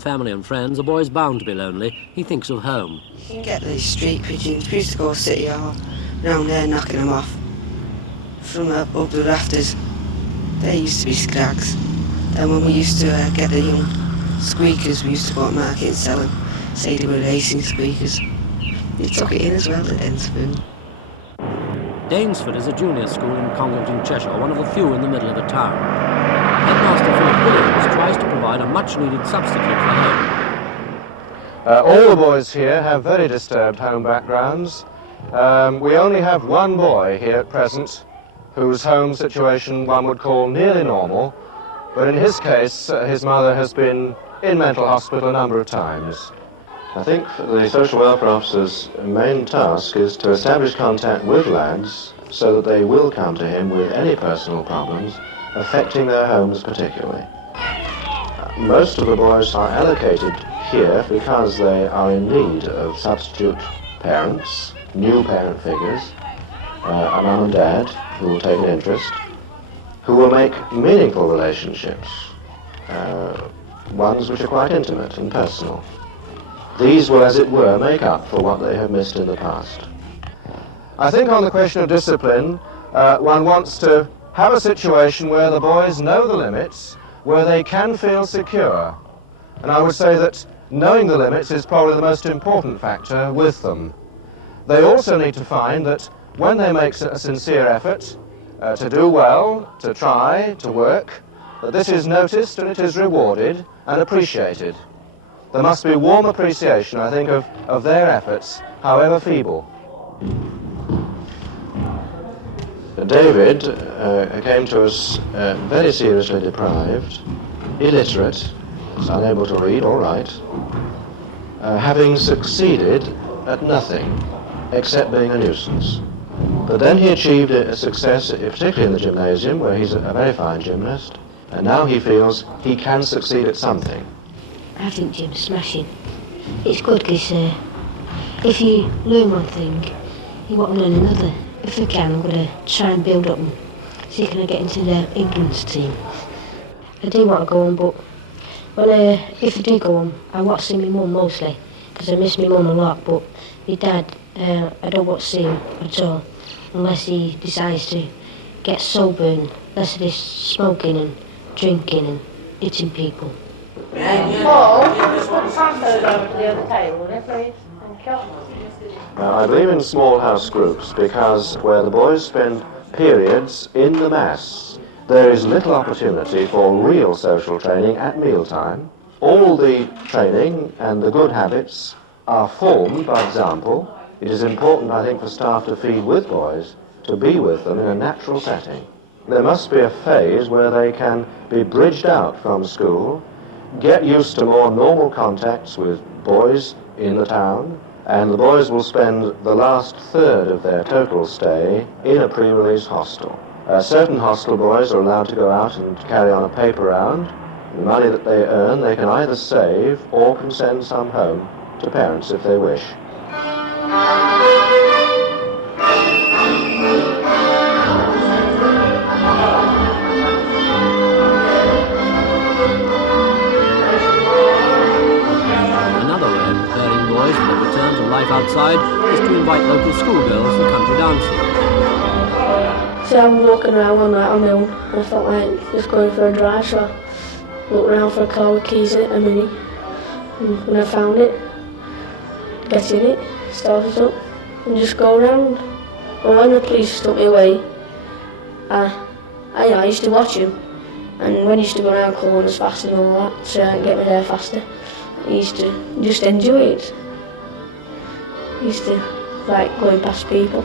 Family and friends, a boy's bound to be lonely. He thinks of home. You can get these street pigeons. We used to go to City Hall, round there knocking them off from up the rafters. They used to be scrags. Then when we used to get the young squeakers, we used to go to market and sell them. Say they were racing squeakers. They took it in as well at Danesford. Danesford is a junior school in Congleton, Cheshire, one of the few in the middle of the town. Headmaster Philip Williams tries to provide a much-needed substitute for home. All the boys here have very disturbed home backgrounds. We only have one boy here at present whose home situation one would call nearly normal, but in his case his mother has been in mental hospital a number of times. I think the social welfare officer's main task is to establish contact with lads so that they will come to him with any personal problems affecting their homes particularly. Most of the boys are allocated here because they are in need of substitute parents, new parent figures, a mum and dad who will take an interest, who will make meaningful relationships, ones which are quite intimate and personal. These will, as it were, make up for what they have missed in the past. I think on the question of discipline, one wants to have a situation where the boys know the limits, where they can feel secure. And I would say that knowing the limits is probably the most important factor with them. They also need to find that when they make a sincere effort to do well, to try, to work, that this is noticed and it is rewarded and appreciated. There must be warm appreciation, I think, of their efforts, however feeble. David came to us very seriously deprived, illiterate, unable to read or write, having succeeded at nothing except being a nuisance. But then he achieved a success, particularly in the gymnasium, where he's a very fine gymnast, and now he feels he can succeed at something. I think gym's smashing. It's good because if you learn one thing, you want to learn another. If I can, I'm going to try and build up and see if I can get into the England's team. I do want to go on, but if I do go on, I want to see my mum mostly, because I miss my mum a lot, but my dad, I don't want to see him at all, unless he decides to get sober and less of this smoking and drinking and hitting people. I believe in small house groups because where the boys spend periods in the mass, there is little opportunity for real social training at mealtime. All the training and the good habits are formed by example. It is important, I think, for staff to feed with boys, to be with them in a natural setting. There must be a phase where they can be bridged out from school, get used to more normal contacts with boys in the town, and the boys will spend the last third of their total stay in a pre-release hostel. Certain hostel boys are allowed to go out and carry on a paper round. The money that they earn they can either save or can send some home to parents if they wish. Life outside is to invite local schoolgirls to country dancing. So I'm walking around one night on my own, and I felt like just going for a drive, so I looked around for a car with keys in it, a Mini, and when I found it, get in it, start it up, and just go around. And when the police took me away, I used to watch him, and when he used to go around corners faster and all that, so I could get me there faster, I used to just enjoy it. I used to like going past people.